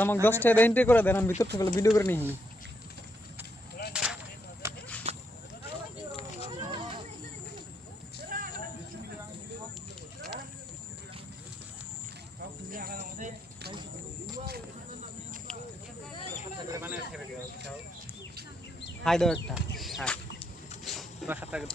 আমাকে 10 টাকা এন্ট্রি করে দেন, আমি ভিতর থেকে ভিডিও করে নিই। হাই দাও একটা। হ্যাঁ 10 টাকা।